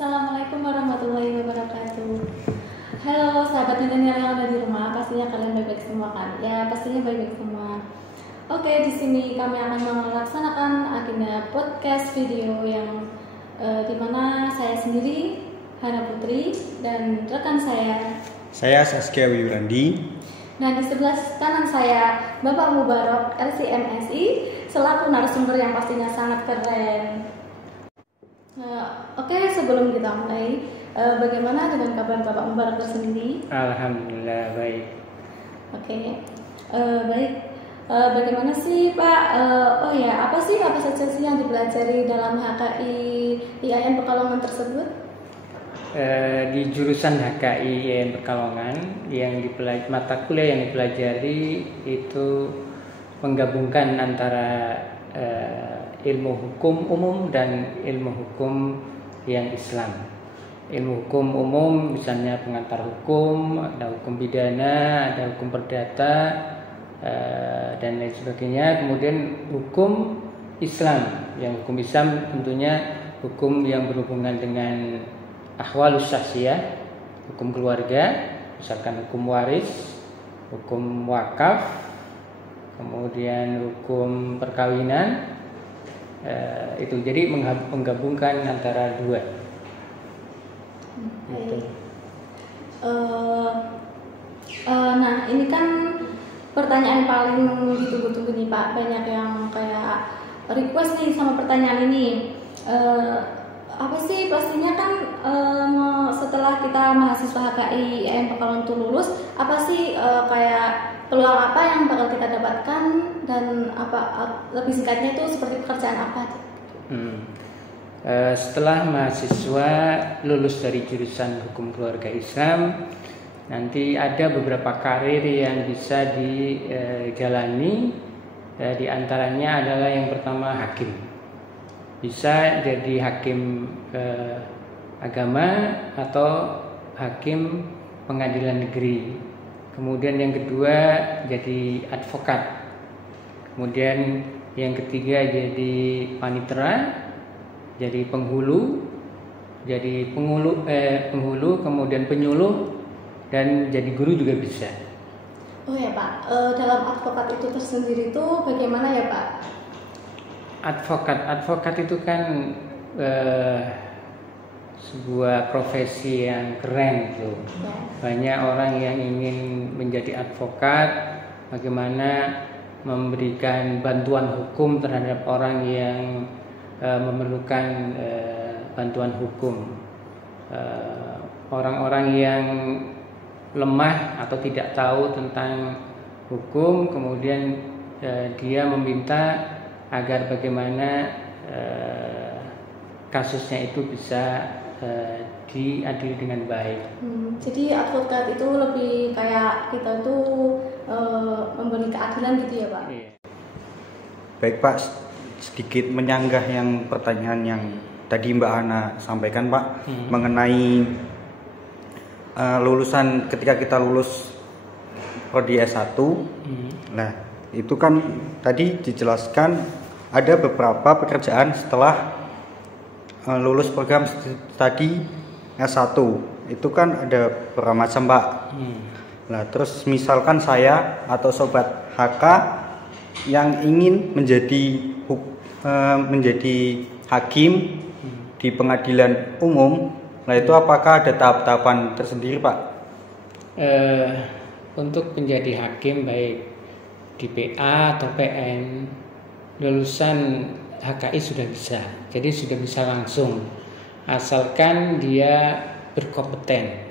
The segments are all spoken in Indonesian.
Assalamualaikum warahmatullahi wabarakatuh. Halo sahabat milenial yang ada di rumah, pastinya kalian baik-baik semua kan? Ya pastinya baik-baik semua. Oke, di sini kami akan melaksanakan agenda podcast video yang dimana saya sendiri Hana Putri dan rekan saya Saskia Wibrandi. Nah, di sebelah kanan saya Bapak Mubarok LCMSI selaku narasumber yang pastinya sangat keren. Oke, sebelum kita mulai, bagaimana dengan kabar Bapak Mubarok tersendiri? Alhamdulillah baik. Oke, baik. Bagaimana sih Pak? Apa saja sih yang dipelajari dalam HKI IAIN Pekalongan tersebut? Di jurusan HKI IAIN Pekalongan mata kuliah yang dipelajari itu menggabungkan antara ilmu hukum umum dan ilmu hukum yang Islam. Ilmu hukum umum misalnya pengantar hukum, ada hukum pidana, ada hukum perdata, dan lain sebagainya. Kemudian hukum Islam, yang hukum Islam tentunya hukum yang berhubungan dengan ahwalus syakhsiyah, hukum keluarga, misalkan hukum waris, hukum wakaf, kemudian hukum perkawinan. Itu jadi menggabungkan antara dua. Baik. Nah, ini kan pertanyaan paling ditunggu-tunggu nih Pak. Banyak yang kayak request nih sama pertanyaan ini. Apa sih pastinya kan setelah kita mahasiswa HKI IAIN Pekalongan itu lulus, apa sih kayak peluang apa yang bakal kita dapatkan dan lebih singkatnya itu seperti pekerjaan apa? Setelah mahasiswa lulus dari jurusan hukum keluarga Islam, nanti ada beberapa karir yang bisa dijalani. Di antaranya adalah yang pertama hakim. Bisa jadi hakim agama atau hakim pengadilan negeri. Kemudian yang kedua jadi advokat. Kemudian yang ketiga jadi panitera, jadi penghulu, kemudian penyuluh, dan jadi guru juga bisa. Oh ya Pak, dalam advokat itu tersendiri itu bagaimana ya Pak? Advokat itu kan sebuah profesi yang keren gitu. Ya. Banyak orang yang ingin menjadi advokat, bagaimana memberikan bantuan hukum terhadap orang yang memerlukan bantuan hukum. Orang-orang yang lemah atau tidak tahu tentang hukum, kemudian dia meminta agar bagaimana kasusnya itu bisa diadili dengan baik. Jadi advokat itu lebih kayak kita tuh memberi keadilan gitu ya Pak? Iya. Baik Pak, sedikit menyanggah yang pertanyaan yang tadi Mbak Hana sampaikan Pak, mengenai lulusan ketika kita lulus prodi S1. Nah, itu kan tadi dijelaskan ada beberapa pekerjaan setelah lulus program studi S1. Itu kan ada beberapa macam Pak. Nah, terus misalkan saya atau sobat HK yang ingin menjadi hakim di pengadilan umum, nah itu apakah ada tahap-tahapan tersendiri Pak? Untuk menjadi hakim baik di PA atau PN, lulusan HKI sudah bisa. Jadi sudah bisa langsung, asalkan dia berkompeten.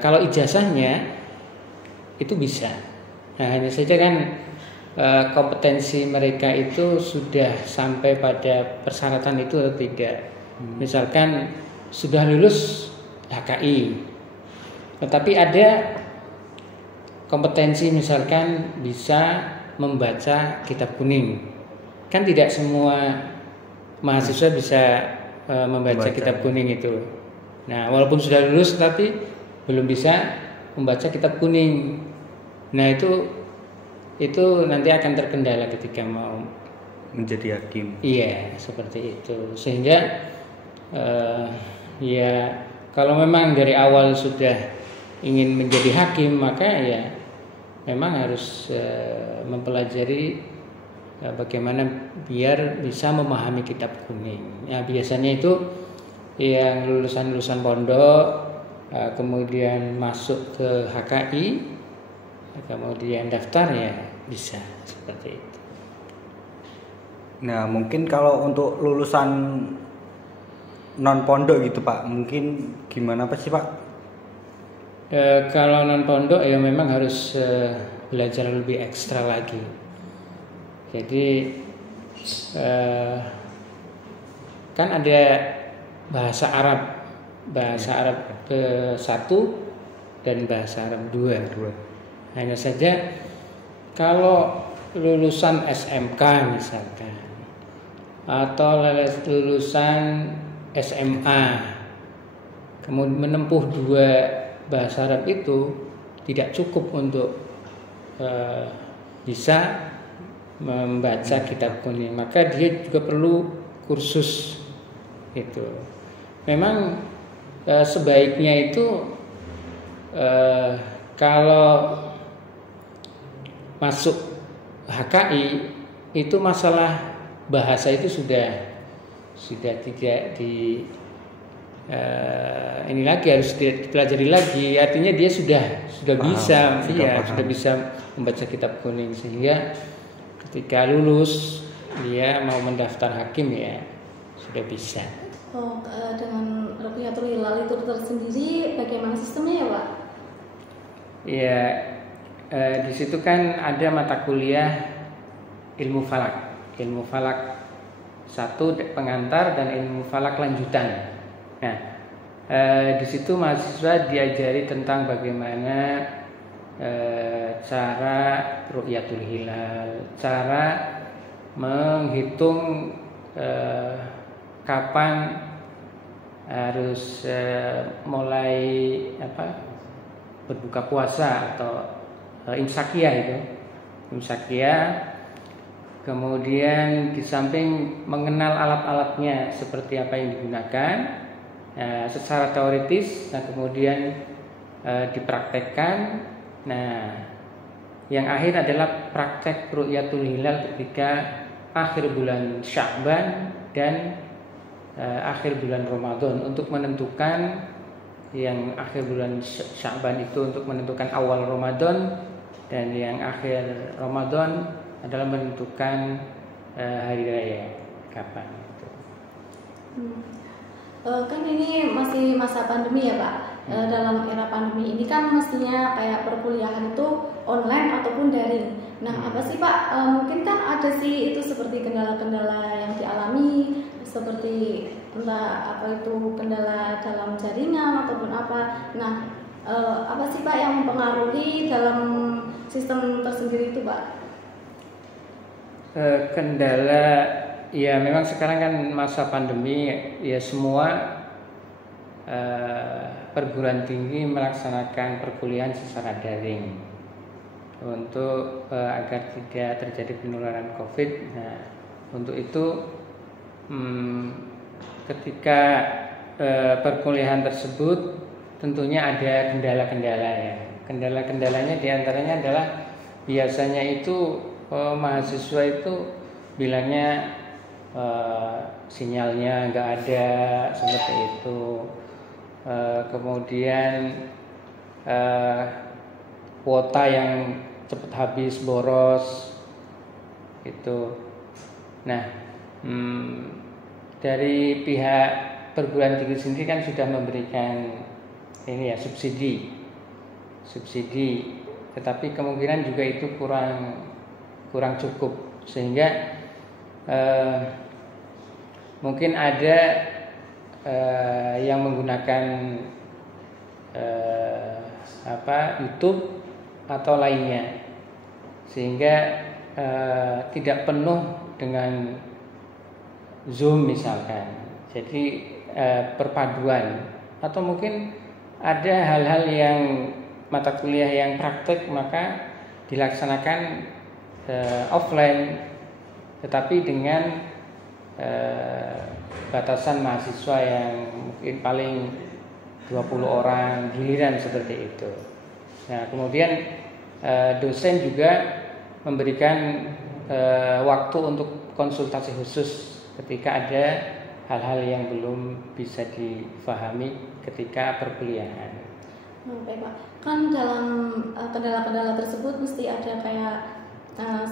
Kalau ijazahnya itu bisa. Nah, hanya saja kan kompetensi mereka itu sudah sampai pada persyaratan itu atau tidak. Misalkan sudah lulus HKI, tetapi ada kompetensi misalkan bisa membaca kitab kuning. Kan tidak semua mahasiswa bisa membaca kitab kuning itu. Nah, walaupun sudah lulus tapi belum bisa membaca kitab kuning. Nah, itu nanti akan terkendala ketika mau menjadi hakim. Iya, seperti itu. Sehingga Ya kalau memang dari awal sudah ingin menjadi hakim, maka ya memang harus mempelajari bagaimana biar bisa memahami kitab kuning. Ya biasanya itu yang lulusan pondok, kemudian masuk ke HKI, kemudian daftar, ya bisa seperti itu. Nah mungkin kalau untuk lulusan non pondok gitu Pak, mungkin gimana Pak sih Pak? Kalau non pondok ya memang harus belajar lebih ekstra lagi. Jadi kan ada bahasa Arab ke-1 dan bahasa Arab 2. Hanya saja kalau lulusan SMK misalkan, atau lulusan SMA, kemudian menempuh 2 bahasa Arab itu tidak cukup untuk bisa membaca kitab kuning, maka dia juga perlu kursus itu. Memang sebaiknya itu kalau masuk HKI itu masalah bahasa itu sudah tidak di ini lagi, harus dipelajari lagi. Artinya dia sudah bisa, sudah bisa membaca kitab kuning, sehingga ketika lulus dia mau mendaftar hakim ya sudah bisa. Oh, dengan Ruqyatul Hilal itu tersendiri bagaimana sistemnya ya Pak? Ya, di situ kan ada mata kuliah ilmu falak 1 pengantar dan ilmu falak lanjutan. Nah, di situ mahasiswa diajari tentang bagaimana cara Ruqyatul Hilal, cara menghitung kapan harus mulai berbuka puasa atau imsakiyah. Kemudian di samping mengenal alat-alatnya seperti apa yang digunakan secara teoritis, nah kemudian dipraktekkan. Nah, yang akhir adalah praktek Ruqyatul Hilal ketika akhir bulan Sya'ban dan akhir bulan Ramadan, untuk menentukan yang akhir bulan Sya'ban itu untuk menentukan awal Ramadan, dan yang akhir Ramadan adalah menentukan hari raya kapan. Kan ini masih masa pandemi ya Pak. Dalam era pandemi ini kan mestinya kayak perkuliahan itu online ataupun daring. Nah, apa sih Pak? Mungkin kan ada sih itu seperti kendala-kendala yang dialami, seperti entah apa itu kendala dalam jaringan ataupun apa. Nah, apa sih Pak yang mempengaruhi dalam sistem tersendiri itu Pak? Kendala ya memang sekarang kan masa pandemi, ya semua perguruan tinggi melaksanakan perkuliahan secara daring untuk agar tidak terjadi penularan COVID. Nah, untuk itu ketika perkuliahan tersebut tentunya ada kendala-kendala ya. Kendala-kendalanya diantaranya adalah biasanya itu mahasiswa itu bilangnya sinyalnya nggak ada seperti itu. Kemudian kuota yang cepat habis, boros itu. Nah, dari pihak perguruan tinggi sendiri kan sudah memberikan ini ya subsidi, tetapi kemungkinan juga itu kurang cukup, sehingga mungkin ada yang menggunakan YouTube atau lainnya, sehingga tidak penuh dengan Zoom misalkan. Jadi perpaduan, atau mungkin ada hal-hal yang mata kuliah yang praktek maka dilaksanakan offline, tetapi dengan batasan mahasiswa yang mungkin paling 20 orang giliran seperti itu. Nah, kemudian dosen juga memberikan waktu untuk konsultasi khusus ketika ada hal-hal yang belum bisa difahami ketika perkuliahan. Baik Pak, kan dalam kendala-kendala tersebut mesti ada kayak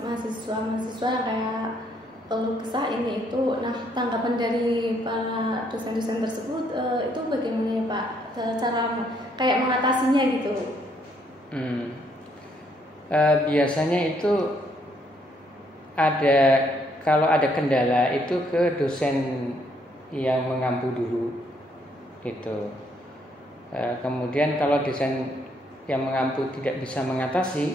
mahasiswa kayak keluh kesah ini itu. Nah, tanggapan dari para dosen-dosen tersebut itu bagaimana ya Pak? Cara kayak mengatasinya gitu? Biasanya itu kalau ada kendala itu ke dosen yang mengampu dulu gitu. Kemudian kalau dosen yang mengampu tidak bisa mengatasi,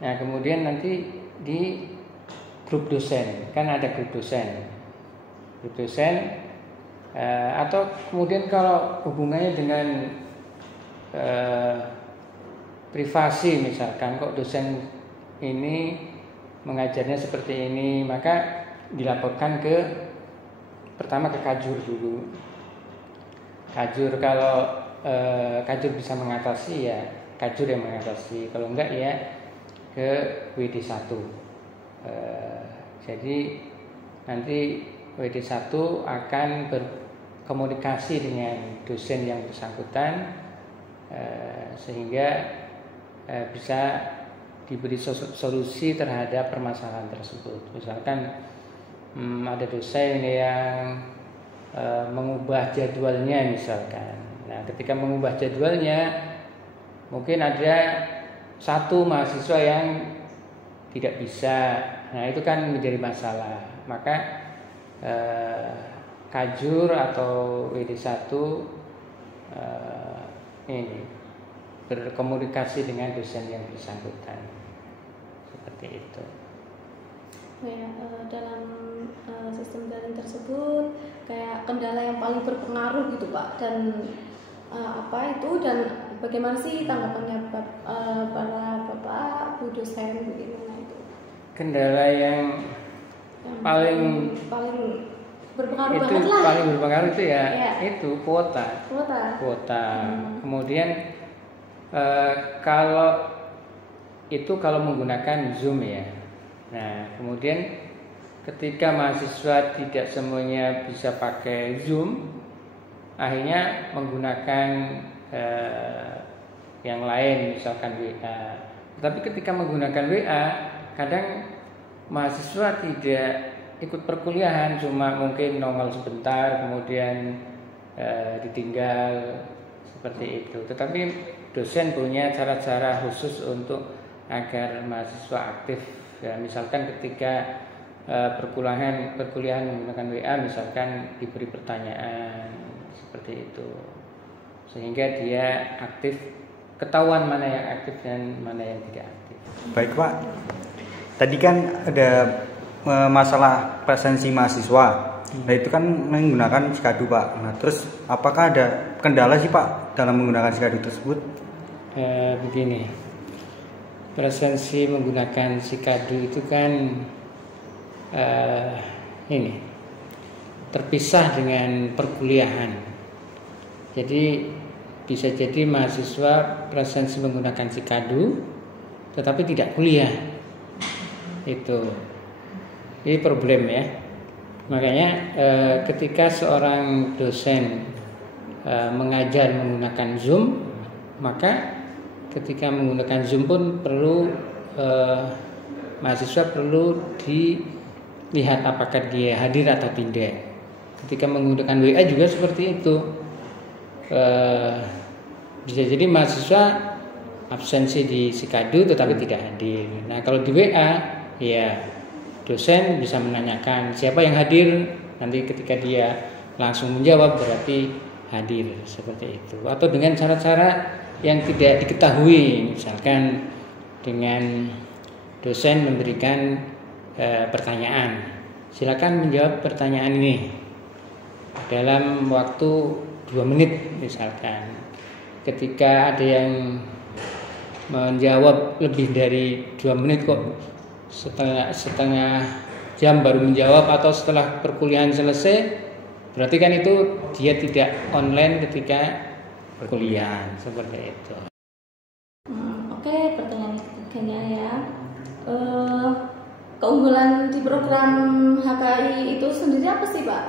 nah kemudian nanti di grup dosen, kan ada grup dosen, atau kemudian kalau hubungannya dengan privasi, misalkan kok dosen ini mengajarnya seperti ini, maka dilaporkan pertama ke kajur dulu. Kajur, kalau kajur bisa mengatasi ya kajur yang mengatasi, kalau enggak ya ke WD1. Jadi nanti WD1 akan berkomunikasi dengan dosen yang bersangkutan sehingga bisa diberi solusi terhadap permasalahan tersebut. Misalkan ada dosen yang mengubah jadwalnya misalkan. Nah, ketika mengubah jadwalnya mungkin ada satu mahasiswa yang tidak bisa. Nah, itu kan menjadi masalah. Maka kajur atau WD1 ini berkomunikasi dengan dosen yang bersangkutan. Seperti itu. Ya, dalam sistem daring tersebut kayak kendala yang paling berpengaruh gitu Pak, dan apa itu, dan bagaimana sih tanggapannya para bapak bu dosen bagaimana itu? Kendala yang paling berpengaruh itu banget lah. Paling berpengaruh itu ya, itu kuota. Kemudian kalau menggunakan Zoom ya. Nah, kemudian ketika mahasiswa tidak semuanya bisa pakai Zoom, akhirnya menggunakan yang lain, misalkan WA. Tapi ketika menggunakan WA, kadang mahasiswa tidak ikut perkuliahan, cuma mungkin nongol sebentar, kemudian ditinggal seperti itu. Tetapi dosen punya cara-cara khusus untuk agar mahasiswa aktif. Ya, misalkan ketika perkuliahan menggunakan WA, misalkan diberi pertanyaan seperti itu, sehingga dia aktif, ketahuan mana yang aktif dan mana yang tidak aktif. Baik Pak, tadi kan ada masalah presensi mahasiswa. Nah, itu kan menggunakan Sikadu Pak. Nah, terus apakah ada kendala sih Pak dalam menggunakan Sikadu tersebut? Begini, presensi menggunakan Sikadu itu kan terpisah dengan perkuliahan. Jadi bisa jadi mahasiswa presensi menggunakan Sikadu tetapi tidak kuliah. Ini problem ya. Makanya ketika seorang dosen mengajar menggunakan Zoom, maka ketika menggunakan Zoom pun perlu mahasiswa perlu dilihat apakah dia hadir atau tidak. Ketika menggunakan WA juga seperti itu. Bisa jadi mahasiswa absensi di Sikadu tetapi tidak hadir. Nah, kalau di WA ya dosen bisa menanyakan siapa yang hadir, nanti ketika dia langsung menjawab berarti hadir, seperti itu. Atau dengan cara-cara yang tidak diketahui, misalkan dengan dosen memberikan pertanyaan, silakan menjawab pertanyaan ini dalam waktu 2 menit misalkan. Ketika ada yang menjawab lebih dari 2 menit kok setengah jam baru menjawab, atau setelah perkuliahan selesai Berarti kan itu dia tidak online ketika kuliah, seperti itu. Oke, pertanyaan ketiganya ya. Keunggulan di program HKI itu sendiri apa sih, Pak?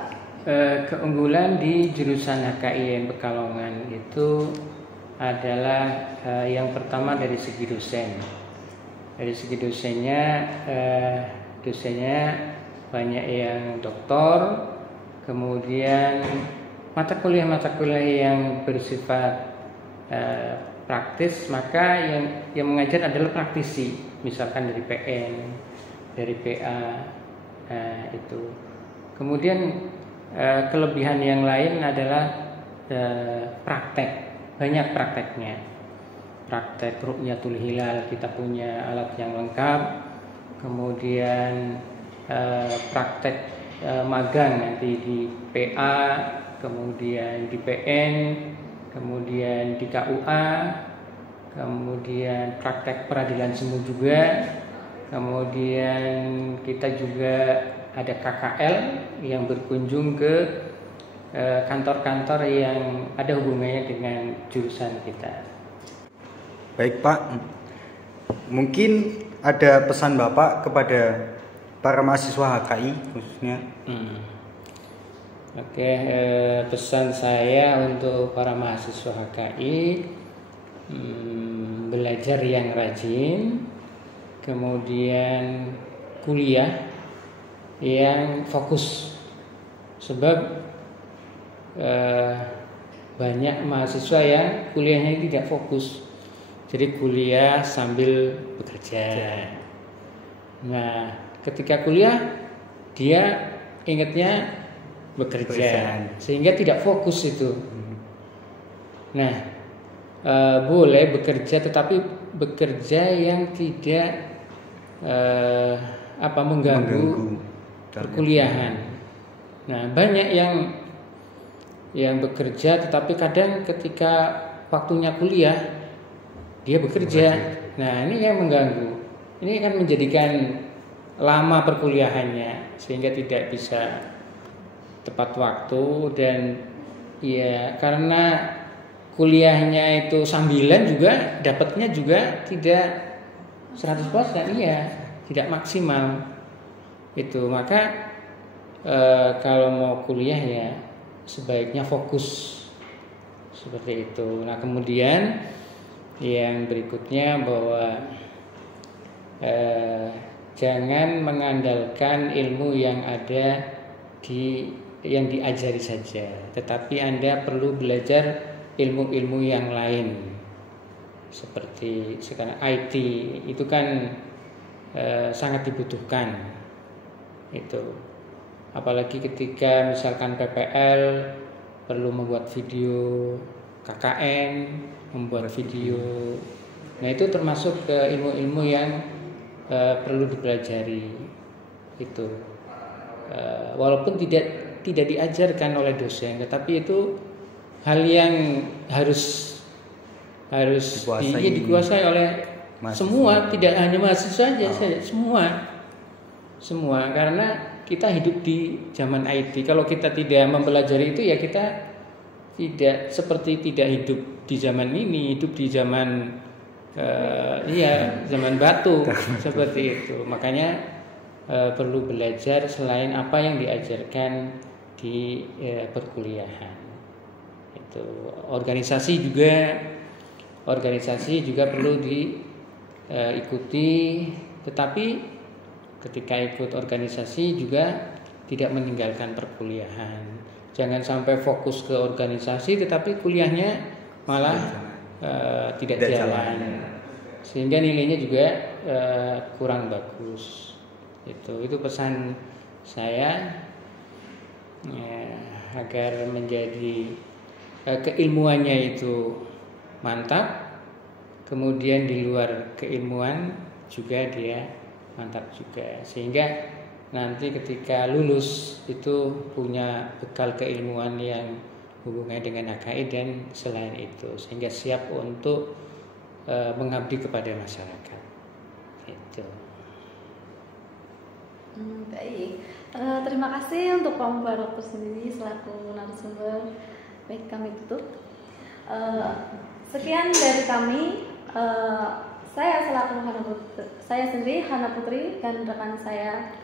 Keunggulan di jurusan HKIN Pekalongan itu adalah yang pertama dari segi dosen. Dari segi dosennya banyak yang doktor, kemudian mata kuliah yang bersifat praktis, maka yang mengajar adalah praktisi, misalkan dari PN, dari PA, itu. Kemudian kelebihan yang lain adalah praktek, banyak prakteknya. Praktek Ru'yatul Hilal, kita punya alat yang lengkap. Kemudian praktek magang nanti di PA, kemudian di PN, kemudian di KUA, kemudian praktek peradilan semu juga. Kemudian kita juga ada KKL yang berkunjung ke kantor-kantor yang ada hubungannya dengan jurusan kita. Baik Pak, mungkin ada pesan Bapak kepada para mahasiswa HKI khususnya. Oke, pesan saya untuk para mahasiswa HKI, belajar yang rajin, kemudian kuliah yang fokus, sebab banyak mahasiswa yang kuliahnya tidak fokus, jadi kuliah sambil bekerja. Nah, ketika kuliah dia ingatnya bekerja, sehingga tidak fokus itu. Nah, boleh bekerja, tetapi bekerja yang tidak mengganggu perkuliahan. Nah, banyak yang bekerja, tetapi kadang ketika waktunya kuliah dia bekerja. Nah, ini yang mengganggu. Ini akan menjadikan lama perkuliahannya, sehingga tidak bisa tepat waktu. Dan ya, karena kuliahnya itu sambilan juga, dapatnya juga tidak 100%, iya, tidak maksimal itu. Maka kalau mau kuliah ya sebaiknya fokus seperti itu. Nah, kemudian yang berikutnya bahwa jangan mengandalkan ilmu yang ada yang diajari saja, tetapi Anda perlu belajar ilmu-ilmu yang lain. Seperti sekarang IT itu kan sangat dibutuhkan itu, apalagi ketika misalkan PPL perlu membuat video, KKN membuat video. Nah, itu termasuk ilmu-ilmu yang perlu dipelajari itu. Walaupun tidak diajarkan oleh dosen, tetapi itu hal yang harus dikuasai oleh mahasiswa. Semua, tidak hanya mahasiswa saja, semua, karena kita hidup di zaman IT. Kalau kita tidak mempelajari itu, ya kita tidak hidup di zaman ini, hidup di zaman zaman batu seperti itu. Makanya perlu belajar selain apa yang diajarkan di perkuliahan. Itu organisasi juga perlu diikuti, tetapi ketika ikut organisasi juga tidak meninggalkan perkuliahan. Jangan sampai fokus ke organisasi tetapi kuliahnya malah tidak jalan, sehingga nilainya juga kurang bagus. Itu pesan saya, agar menjadi keilmuannya itu mantap, kemudian di luar keilmuan juga dia mantap juga, sehingga nanti ketika lulus itu punya bekal keilmuan yang hubungannya dengan HKI dan selain itu, sehingga siap untuk mengabdi kepada masyarakat. Itu. Baik. terima kasih untuk Pak Mubarok sendiri selaku narasumber. Baik, kami tutup. Sekian dari kami. Saya selaku saya sendiri Hana Putri dan rekan saya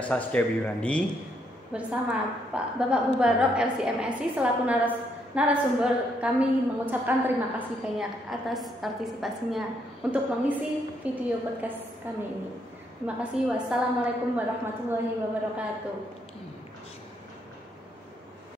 Saskia Wirandi bersama Bapak Mubarok LCMSI selaku narasumber. Kami mengucapkan terima kasih banyak atas partisipasinya untuk mengisi video podcast kami ini. Terima kasih. Wassalamualaikum warahmatullahi wabarakatuh.